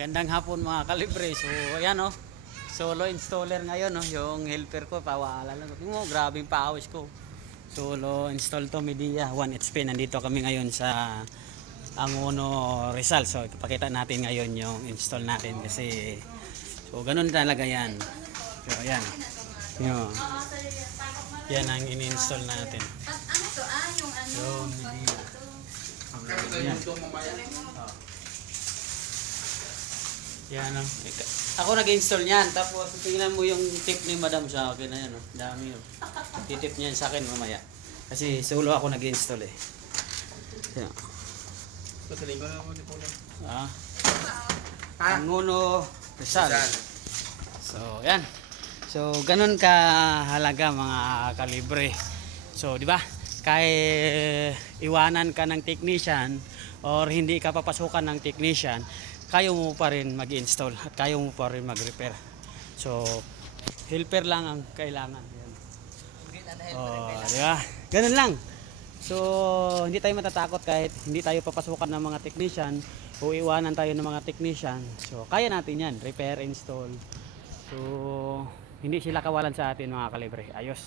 Gandang hapon mga kalibre. So ayan oh. Solo installer ngayon oh, yung helper ko pawala lang. Tingnan mo, grabeng paawis ko. Solo install to Media 1 HP. Nandito kami ngayon sa Angono Rizal. So ipapakita natin ngayon yung install natin kasi so ganun talaga yan. So ayan. Yo. Yan ang ini-install natin. Ano to? Yung ano? Yung Media. Yan. Yan oh. Ako nag-install niyan. Tapos tingnan mo yung tip ni Madam sa akin na yan oh. Dami oh. Titip niyan sa akin mamaya. Kasi solo ako nag-install eh. Yan. Ah. Angono Rizal. So, yan. So, ganun kahalaga mga kalibre. So, di ba? Kaya iwanan ka ng technician or hindi ka papasukan ng technician, kayo mo pa rin mag-install at kayo mo pa rin mag-repair. So, helper lang ang kailangan. Yan. Oh, di ba? Ganun lang. So, hindi tayo matatakot kahit hindi tayo papasukan ng mga technician o iwanan tayo ng mga technician. So, kaya natin yan. Repair, install. So, hindi sila kawalan sa atin mga kalibre. Ayos.